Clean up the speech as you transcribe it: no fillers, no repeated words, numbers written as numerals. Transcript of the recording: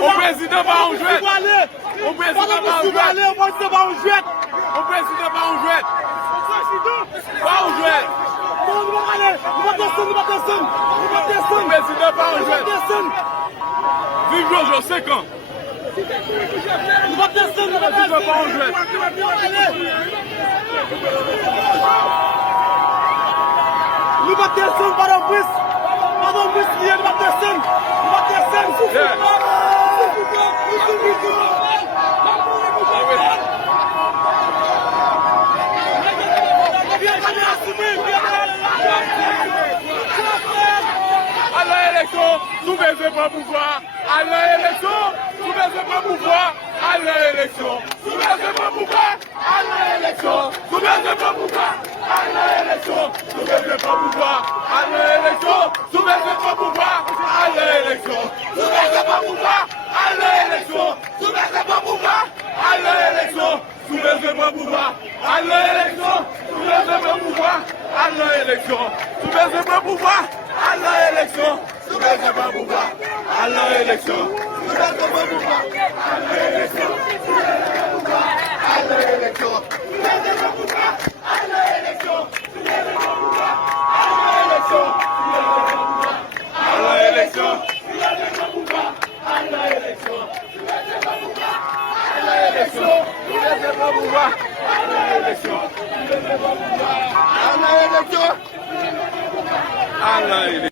Au président pas en jouette. Au président pas en jouette. Au président pas en jouette. Au président pas en jouette. Pas en jouette. Au président pas en jouette. Vive Jojo, 5 ans. Nous va descendre, nous va pas en jouette. Nous va descendre, pardon, plus. Pardon, plus, nous va descendre. Nous va descendre. À l'élection, nous ne faisons pas pouvoir. À l'élection, nous ne faisons pas pouvoir. À l'élection, nous ne faisons pas pouvoir. À l'élection, nous ne faisons pas pouvoir. À l'élection, nous ne faisons pas pouvoir. À l'élection, nous ne faisons pas pouvoir. À l'élection, nous ne faisons pas pouvoir. À l'élection, nous ne faisons pas pouvoir. À l'élection, nous ne faisons pas pouvoir. À l'élection, nous ne faisons pas pouvoir. À l'élection, nous ne faisons pas pouvoir. À l'élection, nous ne faisons pas pouvoir. À l'élection, nous ne faisons pas pouvoir. À l'élection, à l'élection, nous ne faisons pas pouvoir. À l'élection, nous ne faisons pas pouvoir. À l'élection, nous ne faisons pas pouvoir. À l'élection, nous ne faisons pas pouvoir. À l'élection, nous ne faisons pas pouvoir. À l'élection, nous ne faisons pas pouvoir. À l'élection, à l'élection.